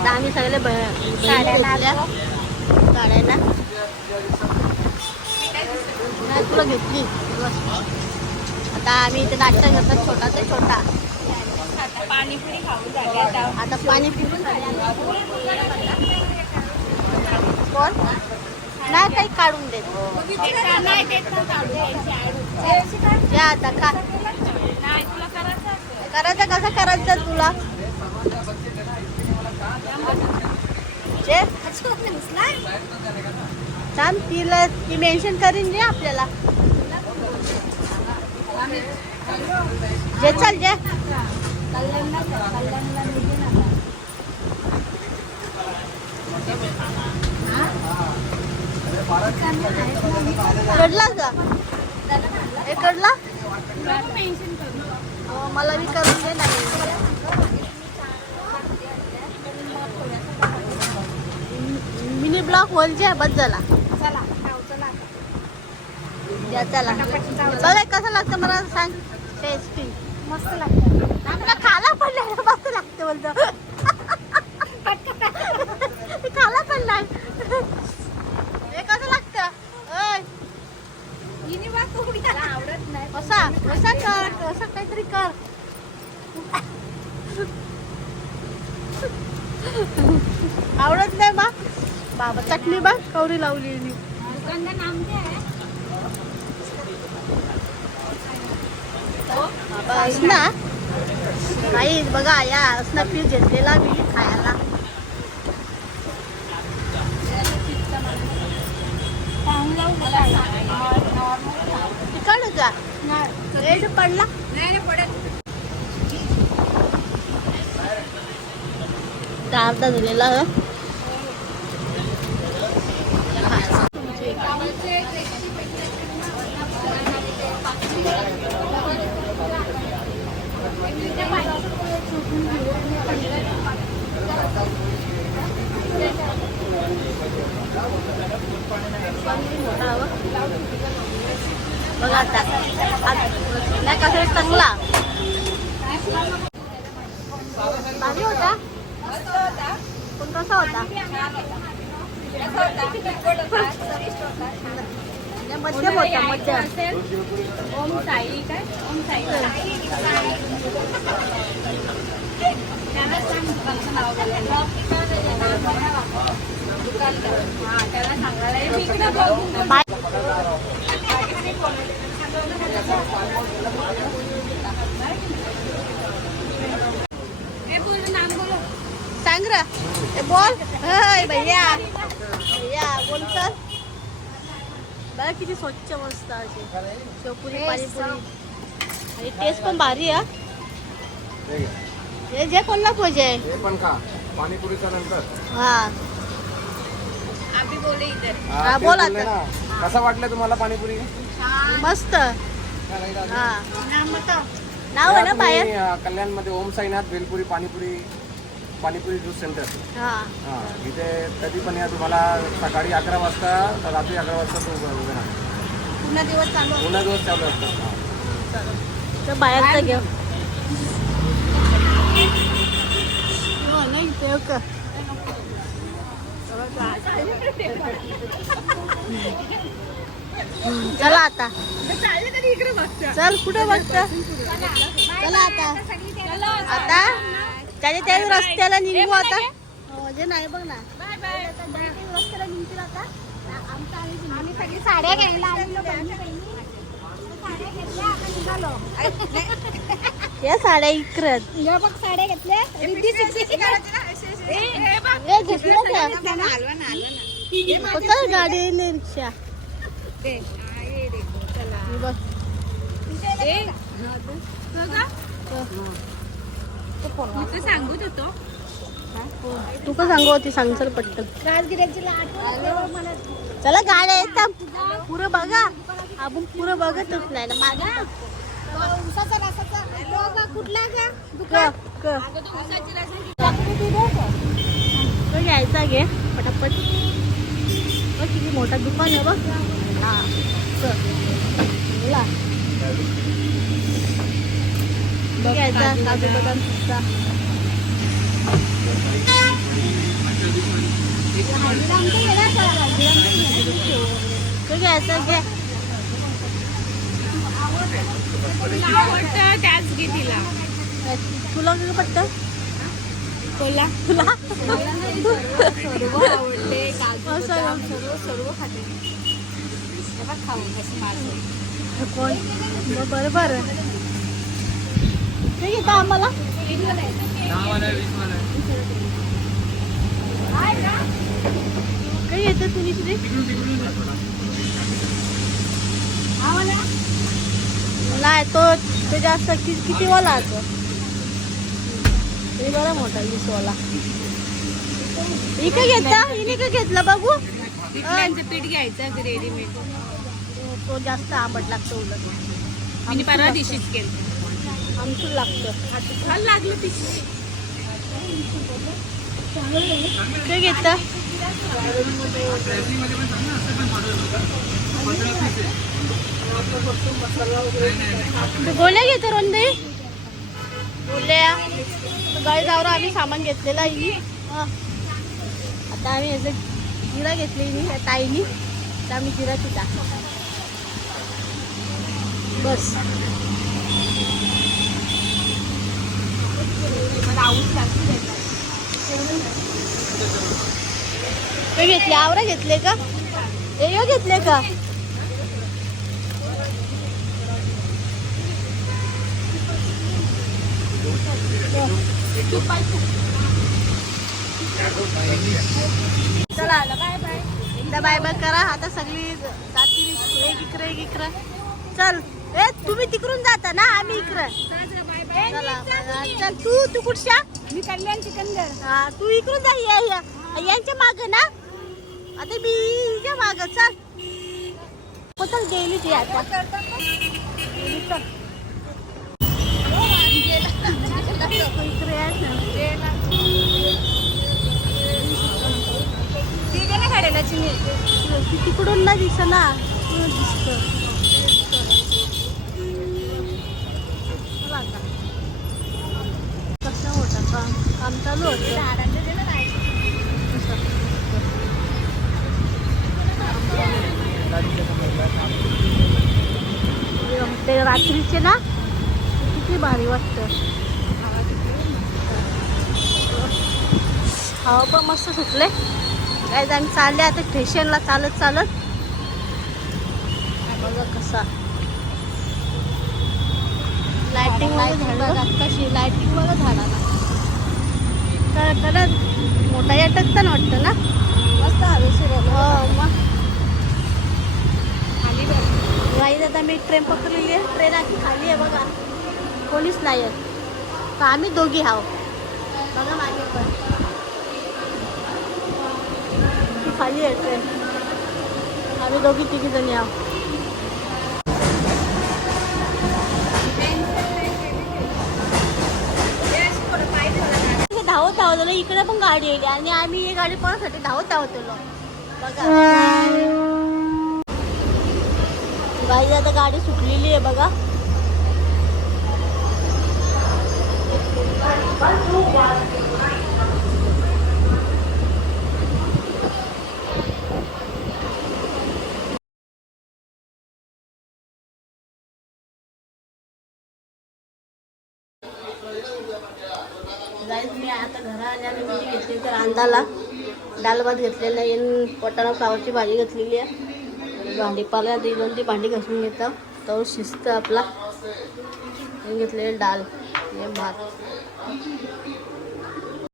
आता आम्ही सगळे ब- बहिणी साड्या घेतल्या. साड्या ना. नाही तुला घेतली? आता आम्ही इथे नाश्ता करतात छोटा ते छोटा. आता पाणीपुरी खाऊन झाली आता. आता पाणी पिऊन कोण? नाही काही काढून देत आता असेल. करायचं कसं? करायचं तुला. छान तिला ती मेन्शन करीन जे आपल्याला. जे चल जे. कडला का हे कडला. मला बी करून दे ना. मिनी ब्लॉक होलचे बस झाला चला जाऊ, चला. या चला. बघा कसं लागतं मला सांग. टेस्टी मस्त लागतं. आपला खाला पडलाय मस्त लागते बोलतो. खाला पडलाय. हे कसं लागतं? ओय. हिने बा कोणी त्याला आवडत नाही. असा असा कर असं काहीतरी कर. आवडत नाही बा. बाबा चटणी बा कवरी लावली नाही बघा या असना पीस घेतलेला मी खायला. तिकड का रेड पडला. नाही रे अर्धा झालेला बघा आता. नाही कसं चांगला. भारी होता. पण कसा होता? मध्यम होता मध्यम ओम साई काय ओम साई त्याला सांग दुकानचं नाव बोलायला. दुकानदार. हा, त्याला सांगायला ये, मी इकडे बघून बोल. बाय ए, बोल, नाम बोलो. सांग र ए, बोल हय भैया सर बघा किती स्वच्छ मस्त अशी शेवपुरी पाणीपुरी. आणि टेस्ट पण भारी आहे हे. जे कोल्हापूरचे आहे? हे पण खा. पाणीपुरीच्या नंतर. हा. आम्ही बोले इधर हा. कसं वाटलं तुम्हाला पाणीपुरी? मस्त. हा. नाव आहे ना बाहेर? कल्याणमध्ये ओम साईनाथ भेलपुरी पाणीपुरी पाणीपुरी ज्यूस सेंटर हा. हा इथे कधी पण या तुम्हाला सकाळी अकरा वाजता तर रात्री अकरा वाजता तो उभं राहतो पूर्ण दिवस चालू पुन्हा दिवस चालू असतात. तर बाहेरचं घेऊ हो, चला आता. चल कुठे बघत? चला आता. आता? त्याच्या त्या रस्त्याला निघू आता. हो, जे नाही बघ ना. Bye bye. रस्त्याला निघतील आता. आम्ही सगळी साड्या घ्यायला आलेलो बहिणी बहिणी. साड्या घेतल्या आता निघालो. या साड्या इकडत या बघ साड्या घेतल्या. गाडी येईल रिक्षा बघा. मी तर सांगत होतो. तू का सांगू होती? सांग चल पटकन. चला गाड्या येतात. पुरं बघा. आपण पुरं बघत नाही माझा कुठला घ्यायचा घे पटापट. बघ किती मोठा दुकान आहे बघ. हा चला. घ्यायचा काजू बदाम पिस्ता तू घ्यायचं घे. आवडतं त्याच घे तिला. तुला कसं पटतं कोला तुला? सर्व आवडते काजू असं आहे. बदाम सर्व सर्व खाते तेव्हा खाऊन कसं माझं कोण? मग बरं बरं ते घेता आम्हाला. काही येतं तुम्ही श्री नाही तो तो जास्त किती वाला तो हे बरा मोठा वीस वाला. इकडे घेतला हिने का घेतला बघू. पीठ घ्यायचं रेडीमेड तो जास्त आंबट लागतो उलट. परवा दिवशीच केलं आमचं लागतं. मला लागलं तिची काय घेता. गोल्या घेतो रोंदे? गोल्या. गाडी जावर आम्ही सामान घेतलेलं आहे. हं. आता आम्ही याचं जिरा घेतली ताईनी. तर आम्ही जिराची टाक. बस. हे घेतले. आवरा घेतले का? हे घेतले का? चला बाय बाय. एकदा बाय बाय करा. आता सगळी जाती एक इकडे एक चल ए तुम्ही तिकडून जाता ना आम्ही इकडे चला तू तू कुठच्या मी कल्याण सिकंदर हा तू इकडून जा या- या. यांच्या माग ना आता मी हिच्या माग चल पतंग गेली ती आता गेली. इकडे ना. तिकडून ना दिस ना दिसतं. चालू होतं. ते रात्रीचे ना किती भारी वाटतं. हवा पण मस्त सुटले काय आम्ही चालले आता स्टेशनला चालत चालत. बघा कसा. लाइटिंग बघा. कशी लाइटिंग बघा झाडाला. तर मोठा अटक पण वाटतं ना? मस्त हवेशीर हो मग. खाली वाईज आता मी ट्रेन पकडलेली आहे. ट्रेन आखी खाली आहे बघा. कोणीच नाही आहे. तर आम्ही दोघी हाव बघा मागे पण. ती खाली आहे ट्रेन आम्ही दोघी तिघी जणी आहो हे धावत धावत इकडे पण गाडी येईल आणि आम्ही ही गाडी पळण्यासाठी धावत धावत आलो बघा. गाडी आता गाडी सुटलेली आहे बघा. Guys, मी आता घरा आल्याने घेतली तर अंदाला डाल भात घेतलेला आहे पटाणा फ्लावरची भाजी घेतलेली आहे. भांडी पाला ती दोन ती भांडी घासून घेतं. तो शिस्त आपला. घेतलेले डाल हे भात.